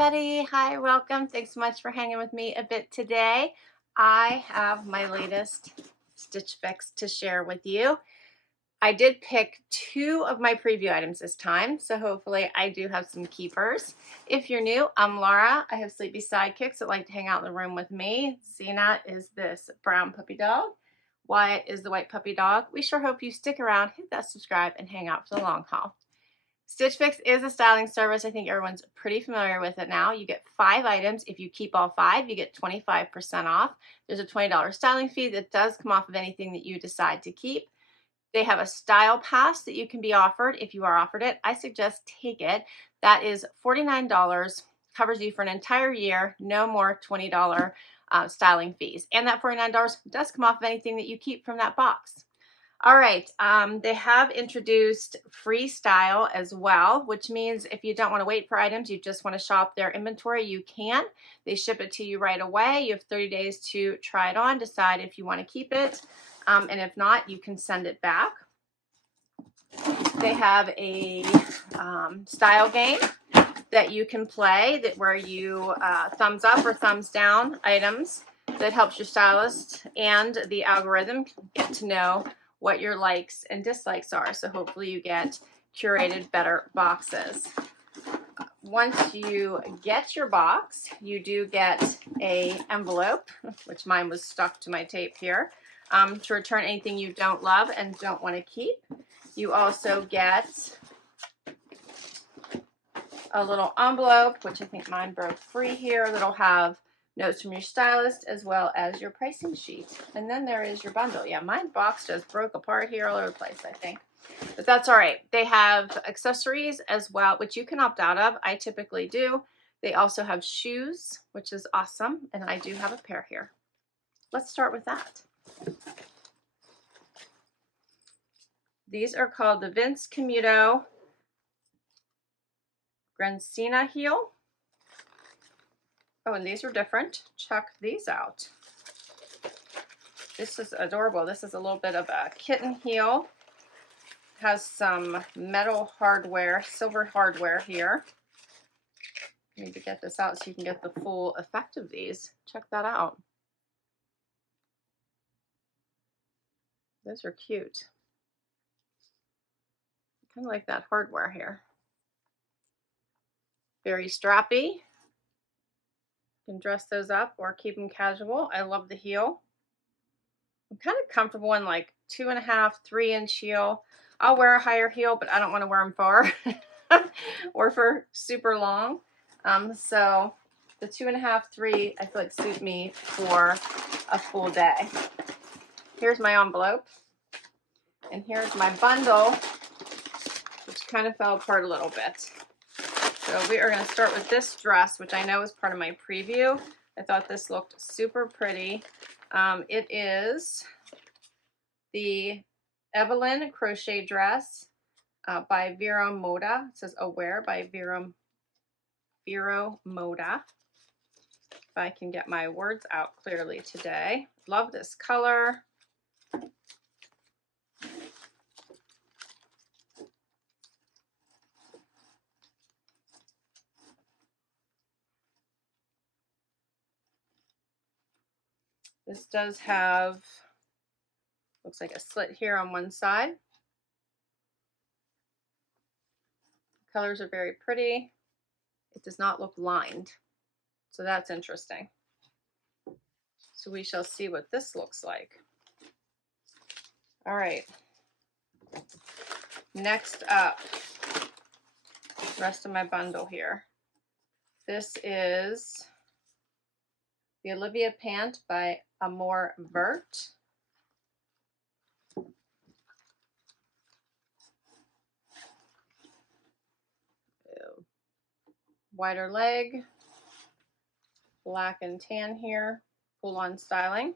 everybody. Hi, welcome. Thanks so much for hanging with me a bit today. I have my latest Stitch Fix to share with you. I did pick 2 of my preview items this time, so hopefully I do have some keepers. If you're new, I'm Laura. I have sleepy sidekicks that like to hang out in the room with me. Xena is this brown puppy dog. Wyatt is the white puppy dog. We sure hope you stick around, hit that subscribe, and hang out for the long haul. Stitch Fix is a styling service. I think everyone's pretty familiar with it now. You get 5 items. If you keep all 5, you get 25% off. There's a $20 styling fee that does come off of anything that you decide to keep. They have a style pass that you can be offered if you are offered it. I suggest take it. That is $49, covers you for an entire year, no more $20 styling fees. And that $49 does come off of anything that you keep from that box. All right, they have introduced freestyle as well, which means if you don't want to wait for items, you just want to shop their inventory, you can. They ship it to you right away. You have 30 days to try it on, decide if you want to keep it, and if not, you can send it back. They have a style game that you can play where you thumbs up or thumbs down items that helps your stylist and the algorithm get to know what your likes and dislikes are. So hopefully you get curated better boxes. Once you get your box, you do get a envelope, which mine was stuck to my tape here, to return anything you don't love and don't want to keep. You also get a little envelope, which I think mine broke free here, that'll have notes from your stylist as well as your pricing sheet. And then there is your bundle. Yeah, my box just broke apart here all over the place, I think. But that's all right. They have accessories as well, which you can opt out of. I typically do. They also have shoes, which is awesome. And I do have a pair here. Let's start with that. These are called the Vince Camuto Grencena heel. Oh, and these are different. Check these out. This is adorable. This is a little bit of a kitten heel. Has some metal hardware, silver hardware here. I need to get this out so you can get the full effect of these. Check that out. Those are cute. Kind of like that hardware here. Very strappy. You can dress those up or keep them casual. I love the heel. I'm kind of comfortable in like 2.5, 3-inch heel. I'll wear a higher heel, but I don't want to wear them far or for super long. So the 2.5, 3, I feel like suit me for a full day. Here's my envelope. And here's my bundle, which kind of fell apart a little bit. So we are going to start with this dress, which I know is part of my preview. I thought this looked super pretty. It is the Evelyn crochet dress by Vero Moda. It says Aware by Vero Moda. If I can get my words out clearly today. Love this color. This does have, looks like a slit here on one side. The colors are very pretty. It does not look lined, so that's interesting. So we shall see what this looks like. All right. Next up, the rest of my bundle here. This is the Olivia Pant by Amour Vert. Wider leg, black and tan here, pull-on styling.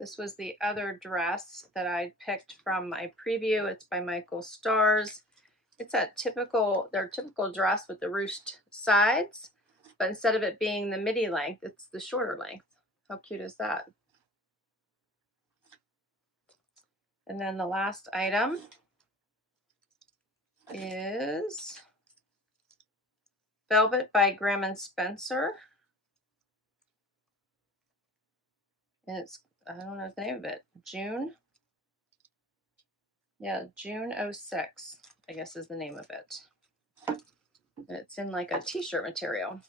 This was the other dress that I picked from my preview. It's by Michael Stars. It's their typical dress with the ruched sides, but instead of it being the midi length, it's the shorter length. How cute is that? And then the last item is Velvet by Graham and Spencer. And it's, I don't know the name of it, June. Yeah, June 06, I guess is the name of it. And it's in like a t-shirt material.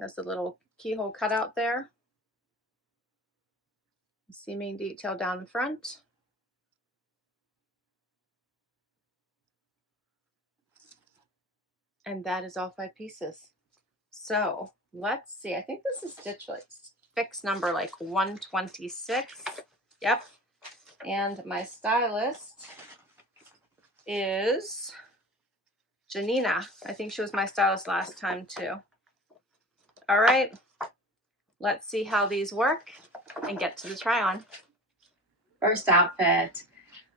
Has the little keyhole cutout there. Seaming detail down the front. And that is all 5 pieces. So let's see, I think this is stitchfix number like 126. Yep. And my stylist is Janina. I think she was my stylist last time too. All right, let's see how these work and get to the try on. First outfit.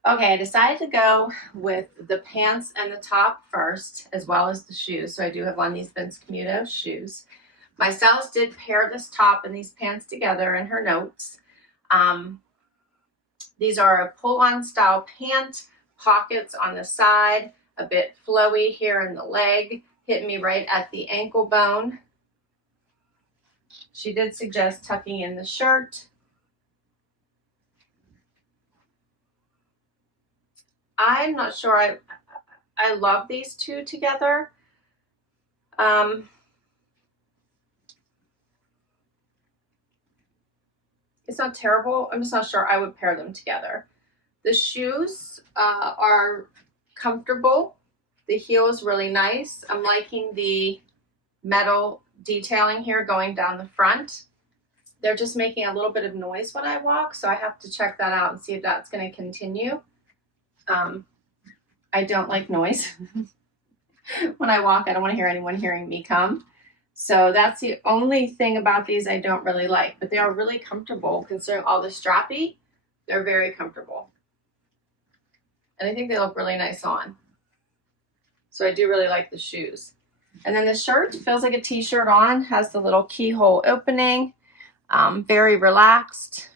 Okay, I decided to go with the pants and the top first, as well as the shoes. So I do have on these Vince Camuto shoes. My stylist did pair this top and these pants together in her notes. These are a pull-on style pant, pockets on the side, a bit flowy here in the leg, hitting me right at the ankle bone. She did suggest tucking in the shirt. I'm not sure I love these two together. It's not terrible. I'm just not sure I would pair them together. The shoes are comfortable. The heel is really nice. I'm liking the metal detailing here going down the front. They're just making a little bit of noise when I walk, so I have to check that out and see if that's going to continue. I don't like noise. When I walk, I don't want to hear anyone hearing me come. So that's the only thing about these I don't really like, but they are really comfortable considering all the strappy. They're very comfortable. And I think they look really nice on. So I do really like the shoes. And then the shirt feels like a t-shirt on, has the little keyhole opening, very relaxed.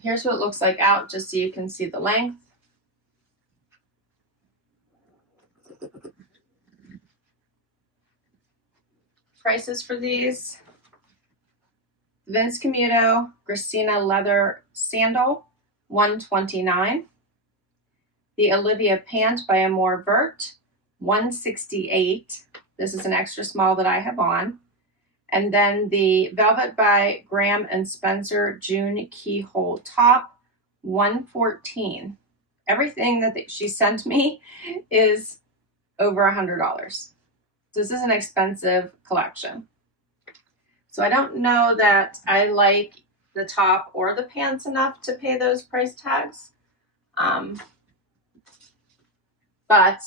Here's what it looks like out, just so you can see the length. Prices for these: Vince Camuto Grencena leather sandal, $129. The Olivia pant by Amour Vert, $168. This is an extra small that I have on. And then the Velvet by Graham and Spencer June keyhole top, $114. Everything that she sent me is over $100. So this is an expensive collection. So I don't know that I like the top or the pants enough to pay those price tags. But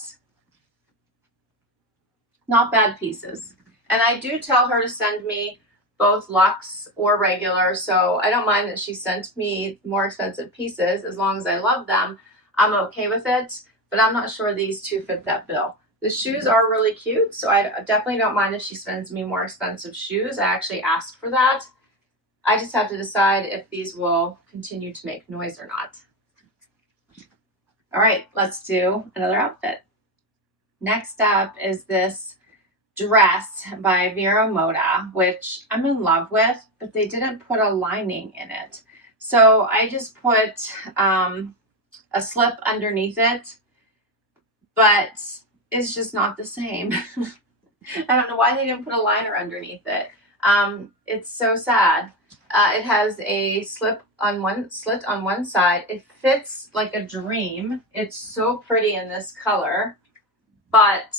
not bad pieces. And I do tell her to send me both luxe or regular, so I don't mind that she sent me more expensive pieces. As long as I love them, I'm okay with it, but I'm not sure these two fit that bill. The shoes are really cute, so I definitely don't mind if she sends me more expensive shoes. I actually asked for that. I just have to decide if these will continue to make noise or not. All right, let's do another outfit. Next up is this dress by Vero Moda, which I'm in love with, but they didn't put a lining in it. So I just put a slip underneath it, but it's just not the same. I don't know why they didn't put a liner underneath it. It's so sad. It has a slit on one side. It fits like a dream. It's so pretty in this color, but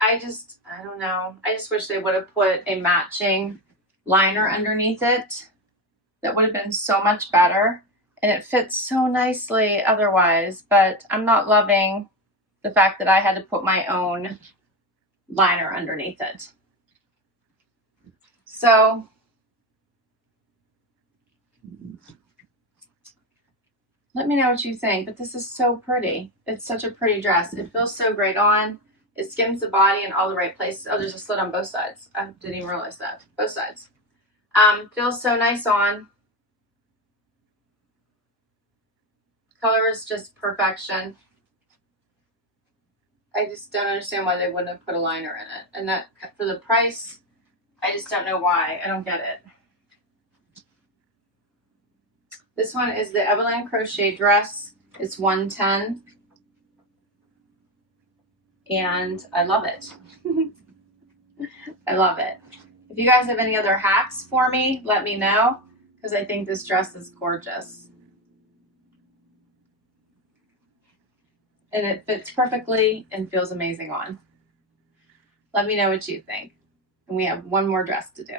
I don't know. I just wish they would have put a matching liner underneath it. That would have been so much better. And it fits so nicely otherwise, but I'm not loving the fact that I had to put my own liner underneath it. So let me know what you think, but this is so pretty. It's such a pretty dress. It feels so great on. It skims the body in all the right places. Oh, there's a slit on both sides. I didn't even realize that. Both sides. Feels so nice on. Color is just perfection. I just don't understand why they wouldn't have put a liner in it. And that, for the price, I just don't know why. I don't get it. This one is the Evelyn crochet dress. It's 110. And I love it. I love it. If you guys have any other hacks for me, let me know, because I think this dress is gorgeous. And it fits perfectly and feels amazing on. Let me know what you think. And we have one more dress to do.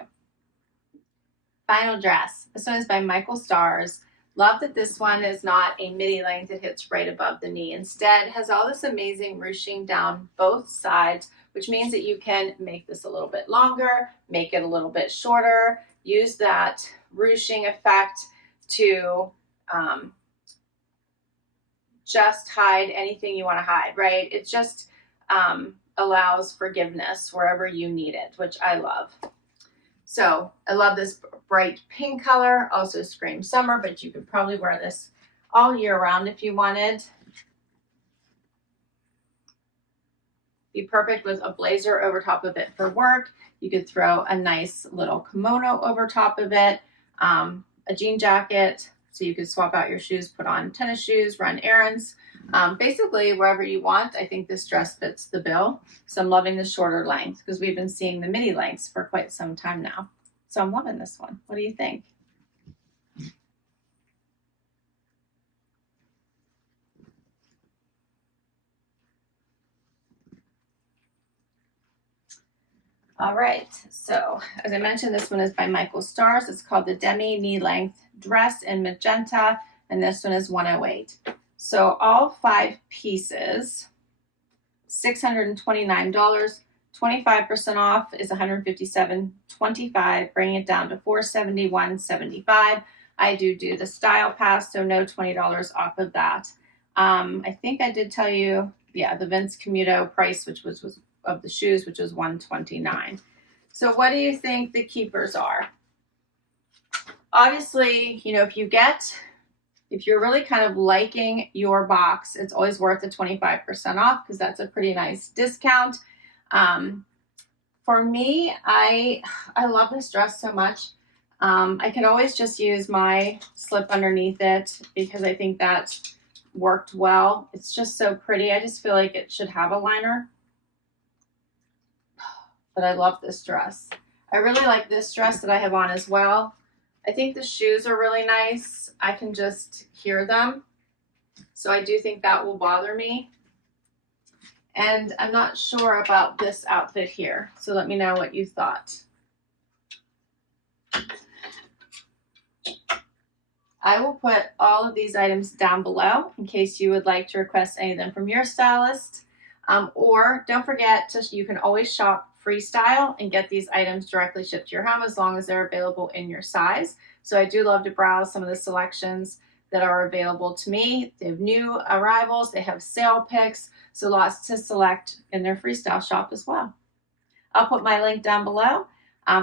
Final dress. This one is by Michael Stars. Love that this one is not a midi length. It hits right above the knee. Instead, has all this amazing ruching down both sides, which means that you can make this a little bit longer, make it a little bit shorter, use that ruching effect to just hide anything you want to hide, right? It just allows forgiveness wherever you need it, which I love. So I love this bright pink color, also screams summer, but you could probably wear this all year round if you wanted. Be perfect with a blazer over top of it for work. You could throw a nice little kimono over top of it, a jean jacket, so you could swap out your shoes, put on tennis shoes, run errands. Basically, wherever you want. I think this dress fits the bill. So I'm loving the shorter length because we've been seeing the midi lengths for quite some time now. So I'm loving this one. What do you think? All right, so as I mentioned, this one is by Michael Stars. It's called the Demi knee length dress in magenta, and this one is 108. So all 5 pieces, $629, 25% off is $157.25, bringing it down to $471.75. I do the style pass, so no $20 off of that. I think I did tell you, yeah, the Vince Camuto price, which was of the shoes, which was $129. So what do you think the keepers are? Obviously, you know, if you're really kind of liking your box, it's always worth the 25% off because that's a pretty nice discount. For me, I love this dress so much. I can always just use my slip underneath it because I think that worked well. It's just so pretty. I just feel like it should have a liner. But I love this dress. I really like this dress that I have on as well. I think the shoes are really nice. I can just hear them. So I do think that will bother me. And I'm not sure about this outfit here. So let me know what you thought. I will put all of these items down below in case you would like to request any of them from your stylist. Or don't forget, you can always shop Freestyle and get these items directly shipped to your home as long as they're available in your size. So I do love to browse some of the selections that are available to me. They have new arrivals, they have sale picks, so lots to select in their Freestyle shop as well. I'll put my link down below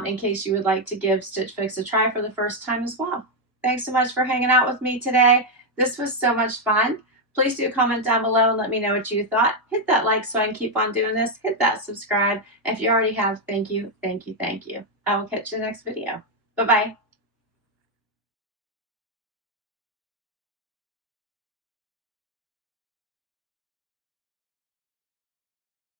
in case you would like to give Stitch Fix a try for the first time as well. Thanks so much for hanging out with me today. This was so much fun. Please do comment down below and let me know what you thought. Hit that like so I can keep on doing this. Hit that subscribe. And if you already have, thank you, thank you, thank you. I will catch you in the next video. Bye-bye.